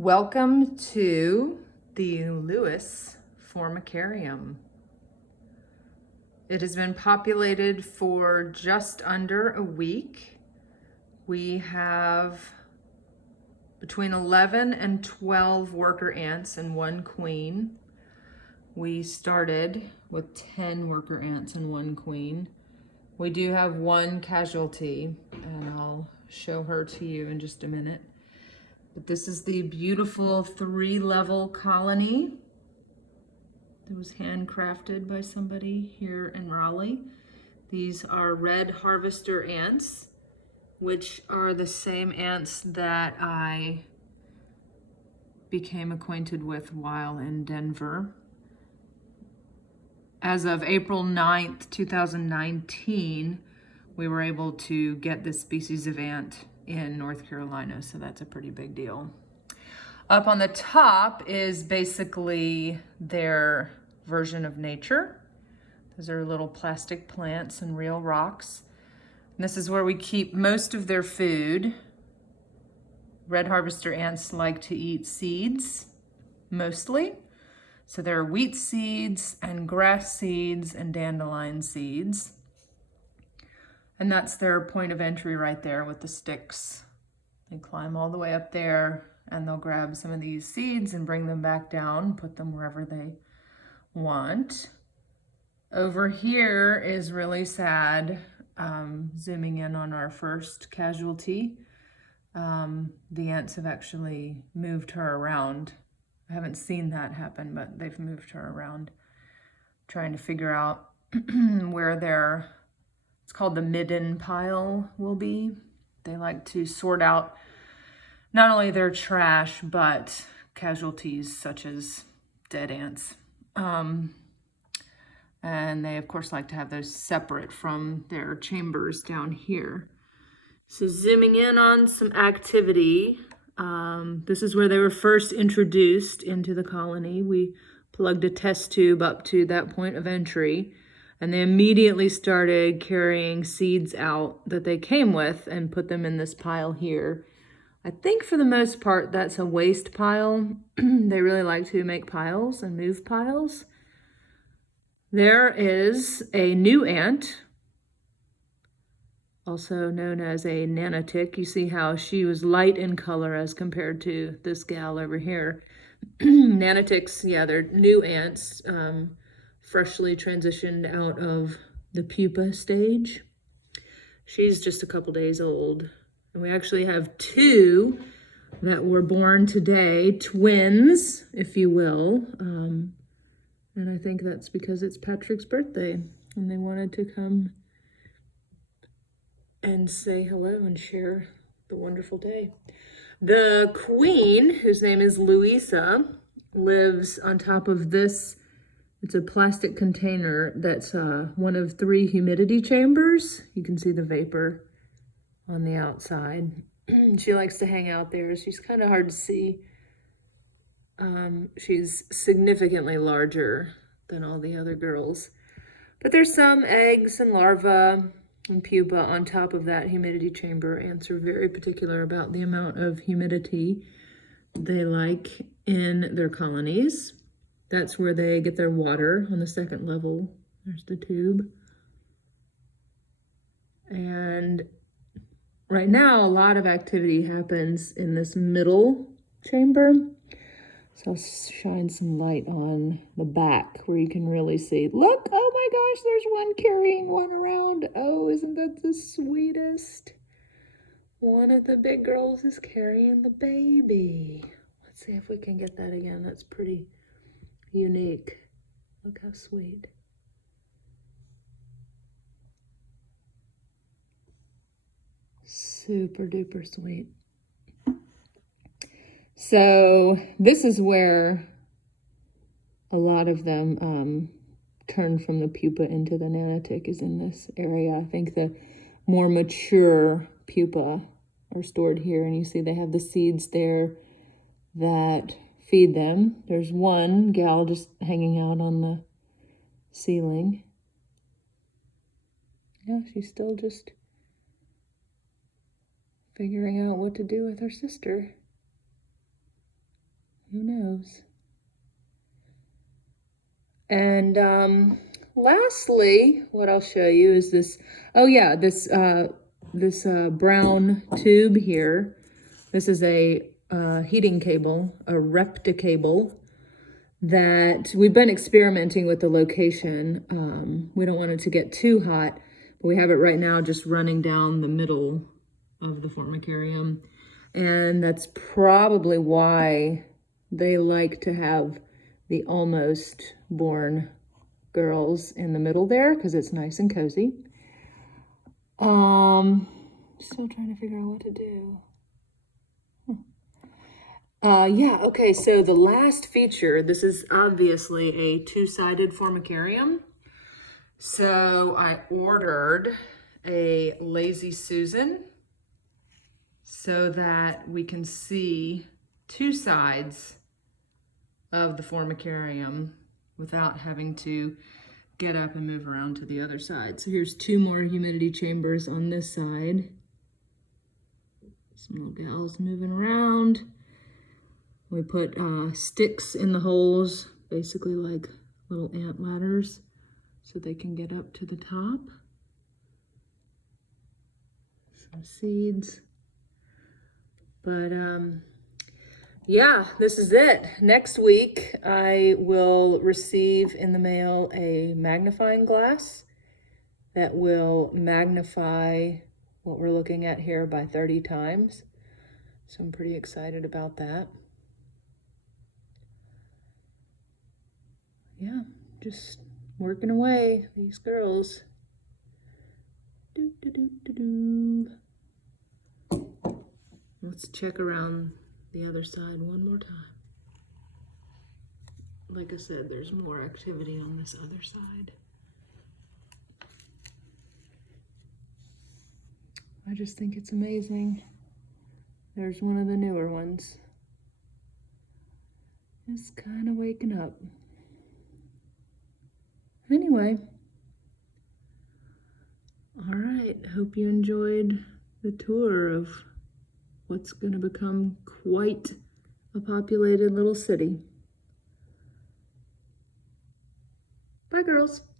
Welcome to the Lewis Formicarium. It has been populated for just under a week. We have between 11 and 12 worker ants and one queen. We started with 10 worker ants and one queen. We do have one casualty, and I'll show her to you in just a minute. But this is the beautiful 3-level colony that was handcrafted by somebody here in Raleigh. These are red harvester ants, which are the same ants that I became acquainted with while in Denver. As of April 9th, 2019, we were able to get this species of ant in North Carolina, so that's a pretty big deal. Up on the top is basically their version of nature. Those are little plastic plants and real rocks. And this is where we keep most of their food. Red harvester ants like to eat seeds, mostly. So there are wheat seeds and grass seeds and dandelion seeds. And that's their point of entry right there with the sticks. They climb all the way up there and they'll grab some of these seeds and bring them back down, put them wherever they want. Over here is really sad, zooming in on our first casualty. The ants have actually moved her around. I haven't seen that happen, but they've moved her around, trying to figure out where their, it's called the midden pile, will be. They like to sort out not only their trash, but casualties such as dead ants. And they, of course, like to have those separate from their chambers down here. So zooming in on some activity, this is where they were first introduced into the colony. We plugged a test tube up to that point of entry, and they immediately started carrying seeds out that they came with and put them in this pile here. I think for the most part, that's a waste pile. They really like to make piles and move piles. There is a new ant, also known as a nanotic. You see how she was light in color as compared to this gal over here. Nanotics, yeah, they're new ants, freshly transitioned out of the pupa stage. She's just a couple days old. And we actually have 2 that were born today, twins, if you will. And I think that's because it's Patrick's birthday and they wanted to come and say hello and share the wonderful day. The queen, whose name is Louisa, lives on top of this. It's a plastic container that's one of 3 humidity chambers. You can see the vapor on the outside. She likes to hang out there. She's kind of hard to see. She's significantly larger than all the other girls. But there's some eggs and larvae and pupa on top of that humidity chamber. Ants are very particular about the amount of humidity they like in their colonies. That's where they get their water on the 2nd level. There's the tube. And right now, a lot of activity happens in this middle chamber. So I'll shine some light on the back where you can really see. Look, oh my gosh, there's one carrying one around. Oh, isn't that the sweetest? One of the big girls is carrying the baby. Let's see if we can get that again. That's pretty unique. Look how sweet. Super duper sweet. So this is where a lot of them turn from the pupa into the nanotic, is in this area. I think the more mature pupa are stored here, and you see they have the seeds there that feed them. There's one gal just hanging out on the ceiling. Yeah, she's still just figuring out what to do with her sister. Who knows? And lastly, what I'll show you is this. Oh yeah, this brown tube here. This is a heating cable, a Repticable, that we've been experimenting with the location. We don't want it to get too hot, but we have it right now just running down the middle of the formicarium. And that's probably why they like to have the almost born girls in the middle there, because it's nice and cozy. Still trying to figure out what to do. Yeah, okay, so the last feature, this is obviously a two-sided formicarium. So I ordered a Lazy Susan so that we can see two sides of the formicarium without having to get up and move around to the other side. So here's two more humidity chambers on this side. Some little gals moving around. We put sticks in the holes, basically like little ant ladders, so they can get up to the top. Some seeds. But yeah, this is it. Next week, I will receive in the mail a magnifying glass that will magnify what we're looking at here by 30 times. So I'm pretty excited about that. Yeah, just working away, these girls. Let's check around the other side one more time. Like I said, there's more activity on this other side. I just think it's amazing. There's one of the newer ones. Just kind of waking up. Anyway, all right, hope you enjoyed the tour of what's going to become quite a populated little city. Bye, girls.